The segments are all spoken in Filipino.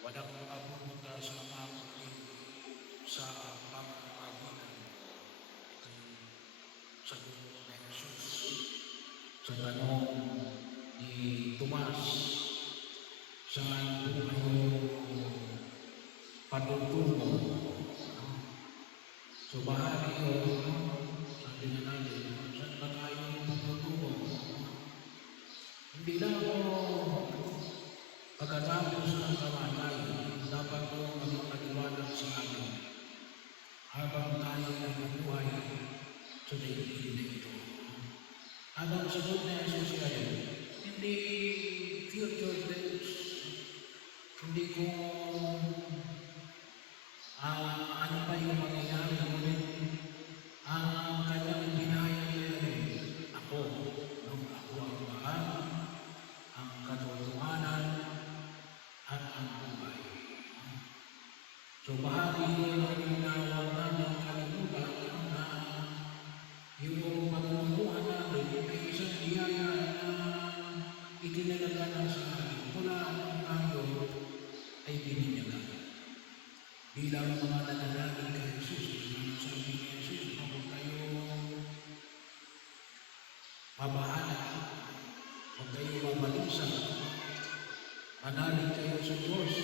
walang makapupunta sa makakapit sa pamamagitan ko. Ito yung sagot ni Jesus sa tanong ni Tomas, saan po kayo patutungo? So bahagi yun, sabi nga natin, saan ba tayo patutungo? Hindi lang ako pagkatapos ng kamatayan, dapat ko maging maliwanag sa atin habang tayo nagbubuhay sa daigdig na ito. Habang sagot na Jesus kayo, hindi future days, hindi ko ano pa yung mangyayari, ngunit ang kanyang binayad niya rin, ako, nung ako ang mahal, ang katotohanan, at ang buhay. So bahagi yun ang ginawag namin kalimutan na yung patutunguhan namin ay isang biyaya na itinalaga sa atin mula nung tayo ay bininyagan. Bilang mga nananagin kay Jesus, sabi ni Jesus, huwag kayo mabahala, huwag kayo mabalisa, manalig kayo sa Diyos,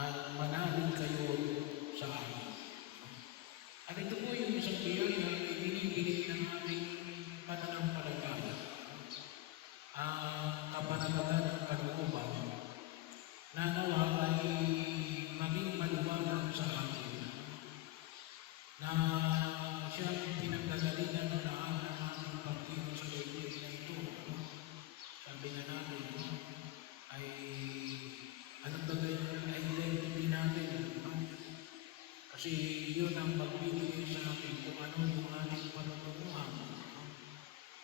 at manalig kayo sa akin. At ito po yung isang biyaya na ibinibigay ng ating pananampalataya. Ang kapanatagan ng kalooban na nawa ay maging maliwanag sa atin na siyang pinagdagalingan ng lahat ng ating pagkilos sa daigdig na ito. Sabi nga natin, ay anong bagay na identity natin? Kasi yun ang magbibigay sa atin kung ano yung ating patutunguhan.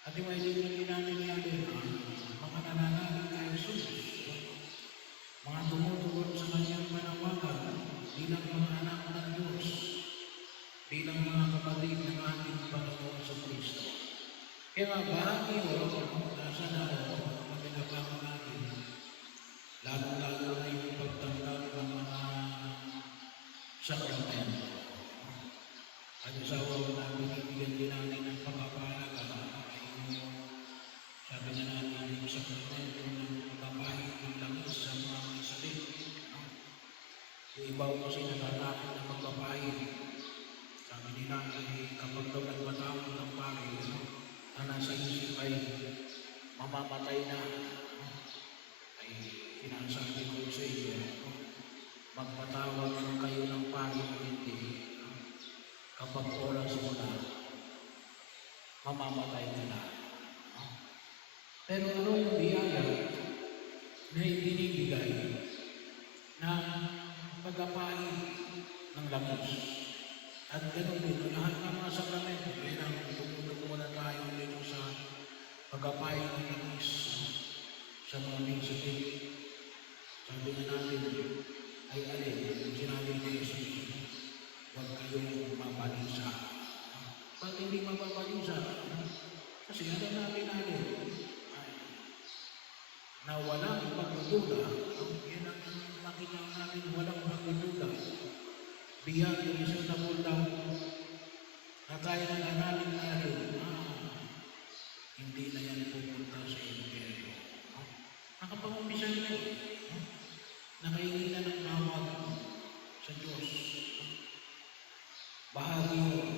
At yung identity natin, mga nananalig kay Jesus, mga tumutugon sa kanyang panawagan bilang mga anak ng Diyos, bilang mga kapatid ng ating Panginoon sa Kristo. Kaya bahagi o nasa na ang ginagawa natin, lalo-lalo na yung pagtanggap ng mga sakramento. At isawa na binibigyan din natin ng pagpapahalaga ay yung sabi na natin yung sakramento ng pagpapahit ng langis sa mga may sakit. Yung iba kasi natatakot na magpapahit. Sabi nila ay kapag daw nagmatapon ng pari, na nasa isip ay mamamatay na, ay sinasabi ko sa iyo, magpatawag lang kayo ng pari o hindi. Kapag oras mo na, mamamatay ka na. Pero ano yung biyaya na ibinibigay ng pagkapahit ng langis? At ganoon din, lahat ng mga sakramento, kaya tumutuko na tayo dito sa pagkapahit ng langis sa mga may sakit. Sabi nga natin, ay alin, yung sinabi ni Jesus, huwag kayong mabalisa. Ba't hindi mababalisa? Kasi alam natin, na walang pagdududa, yan ang makita natin, walang pagdududa. Biyag yung isang nabulang na tayo nananalig natin, hindi na yan pupunta sa impyerno. Nakapag-umpisa na nakahingi na ng tawag sa Diyos. Bahagi yun.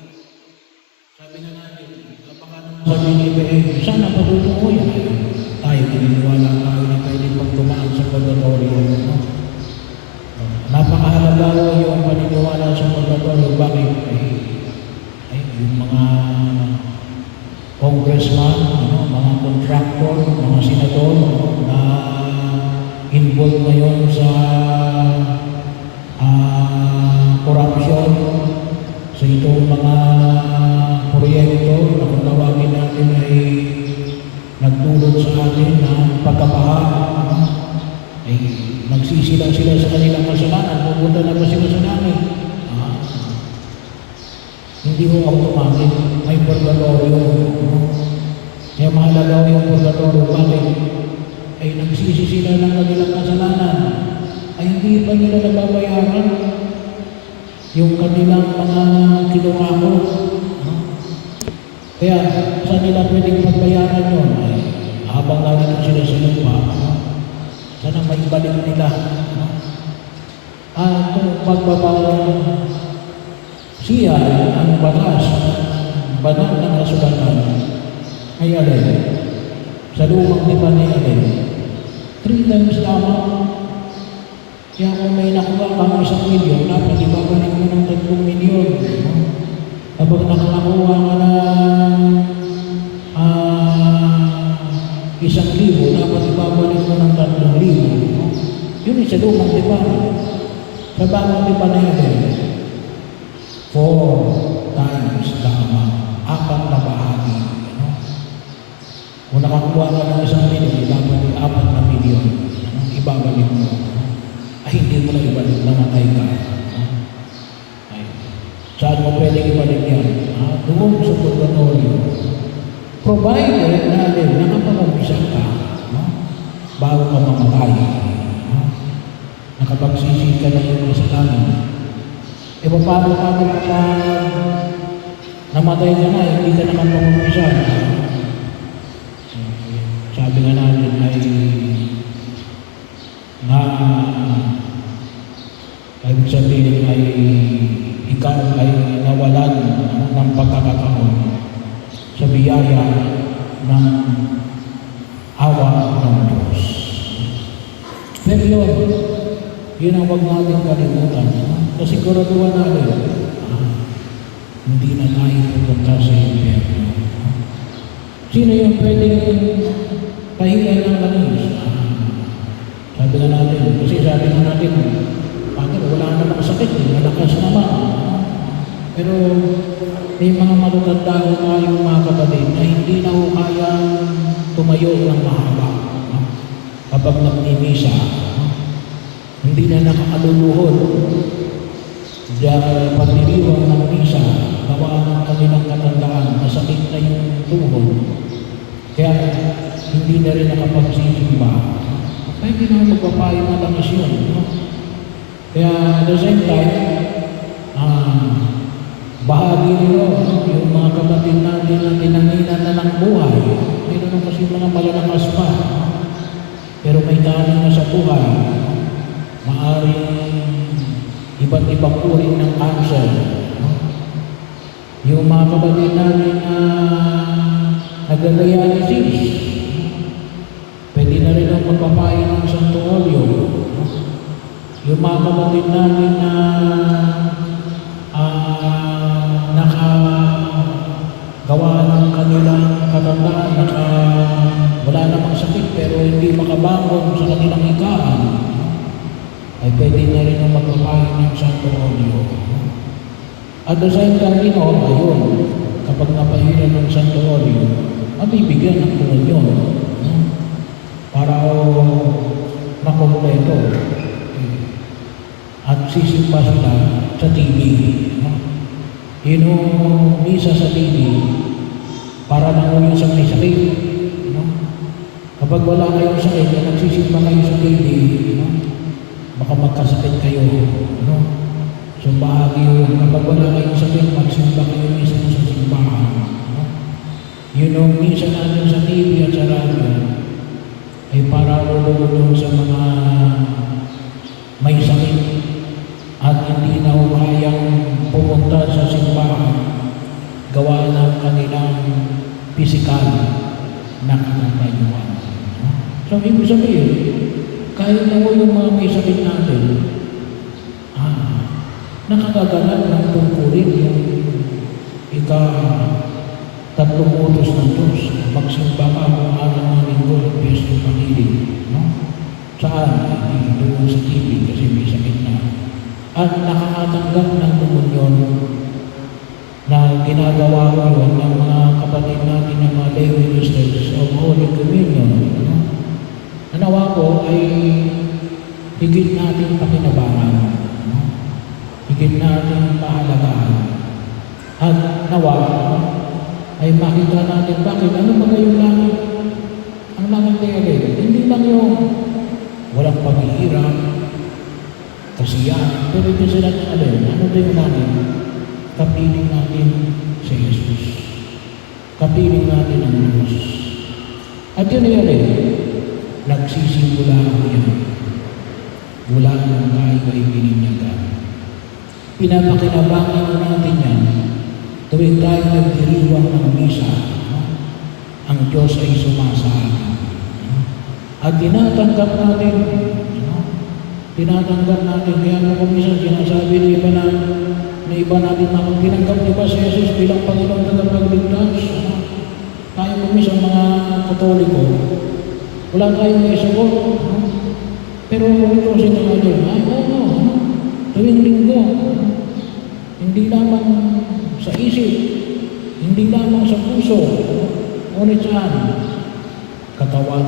Sabi na natin, kapag sabi ni Ibrahim, sana patutungo yan. Tayo, pininiwala tayo na pwede pang tumaan sa purgatorio. Napakahalaga yung paniniwala sa purgatorio. Bakit? Ay, yung mga congressman, mga contractor, mga senador, na involved ngayon sa corruption, sa itong mga proyekto na kung tawagin natin ay nagdulot sa atin ng pagkabaha, ay nagsisilang sila sa kanilang kasalanan, pupunta na ba sila sa namin? Hindi ho automatic, may purgatorio. Kaya mahalaga yung purgatorio, bakit? Ay nagsisi sila ng kanilang kasalanan. ay hindi pa nila nababayaran yung kanilang mga kinurako. No? Kaya saan nila pwedeng pagbayaran yun? Ay, habang narito sila sa lupa, no? Sana maibalik nila. No? Kung siya ang batas, banal na kasulatan, ay alin, sa lumang tipan ay alin, 3 times lamang. Kaya kung may nakuha kang 1 milyon, dapat ibabalik mo ng 3 milyon. No? Kapag nakakuha ka ng 1,000, dapat ibabalik mo ng 3,000. No? Yun ay sa lumang tipan. Sa bagong tipan na yun, 4 times lamang, 4 na bahagi. No? Kung nakakuha ka ng 1 milyon, dapat 4 na milyon. No? Ibabalik mo. Ay, hindi mo na ibalik, namatay ka. Ay, saan mo pwedeng ibalik yan? Doon sa purgatorio. Provided na nakapag-umpisa ka, no? Bago ka mamatay. No? Nakapagsisi ka na yung kasalanan. E paano kapag namatay ka na, hindi ka nakapag-umpisa? Sabi nga natin ay ibig sabihin ay ikaw ay nawalan ng pagkakataon sa biyaya ng awa ng Diyos. Pero yun ang huwag natin kalimutan. Kasi siguraduhan natin, hindi na tayo pupunta sa impyerno. Sino yung pwedeng pahingan ng langis? Sabi nga natin, kasi sabi nga natin, Father, wala namang sakit, malakas naman. Pero may mga matatanda ko tayong mga kapatid na hindi na ho kayang tumayo ng mahaba. Kapag nagmimisa, hindi na nakakaluluhod dahil pagdiriwang ng misa, gawa ng kanilang katandaan, masakit na yung tuhod. Kaya hindi na rin nakapagsisimba. Pwede na magpapayo na langis yun. No? Kaya at the same time, bahagi nyo, yung mga kapatid natin na tinanginan na ng buhay, meron na kasi mga malalakas pa. Pero may dami na sa buhay. Maaaring iba't ibang uri ng cancer. No? Yung mga kapatid natin na nag-dialysis, pwede na rin ang magpapayo ng Santo Olio. Yung mga kapatid natin na nakagawa ng kanilang katandaan, wala namang sakit pero hindi makabangon sa kanilang higaan, ay pwede na rin ang magpapayo ng Santo Olio. At the same time, ayun, kapag napahiran ng Santo Olio, mabibigyan ng komunyon para makumpleto. At sisimpa sila sa TV. No? Yung misa sa TV, para lang yung sa may sakit. No? Kapag wala kayong sakit, nagsisimpa kayo sa TV, no? Baka magkasakit kayo. No? So bahagi yun, kapag wala kayong sakit, magsimba kayo mismo sa simbahan. No? Yung misa natin sa TV at sa radyo, ay para ulong sa mga may sakit at hindi na kayang pumunta sa simbahan gawa ng kanilang pisikal na kinatayuan. So, ibig sabihin, kahit na yung mga may sakit natin, nakakagalan ng tungkulin yung tatlong utos ng Diyos. Magsimba ka kung araw ng linggo at Piyesta ng Pangilin. No? Saan? Doon sa TV kasi may sakit na. At nakakatanggap ng komunyon na ginagawa ko yun ng mga kapatid natin ng mga lay ministers of Holy Communion. No? Nanawa ko ay higit natin pakinabangan. No? Higit natin mahalagaan. At nawa ay makita natin bakit ano mga yung langit. Ang langit ay alin. Hindi lang yung walang paghihirap, kasiyahan. Pero ito sila ng ano tayo natin? Kapiling natin si Jesus. Kapiling natin ang Diyos. At yun yan nagsisimula yan. Mula nang tayo ay bininyagan. Pinapakinabangan natin yan tuwing tayo nagdiriwang ng misa. Ang Diyos ay sumasama. At tinatanggap natin. Tinatanggap natin. Kaya mo kumisan sinasabi ng iba natin na kung tinanggap niyo ba si Jesus bilang Panginoon tagapagligtas? Tayo kumisan mga Katoliko. Wala tayong may sagot. Pero kung ito sinangayon, ay oo, tuwing linggo. Hindi lamang sa isip, hindi lamang sa puso, ngunit saan? Katawan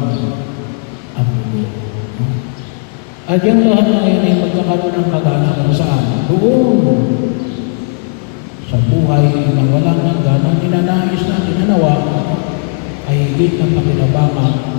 at buo. At yung lahat na yan ay magkakaroon ng kaganapan saan? Doon. Sa buhay na walang hanggan, ang ninanais natin na nawa ay higit ng pakinabangan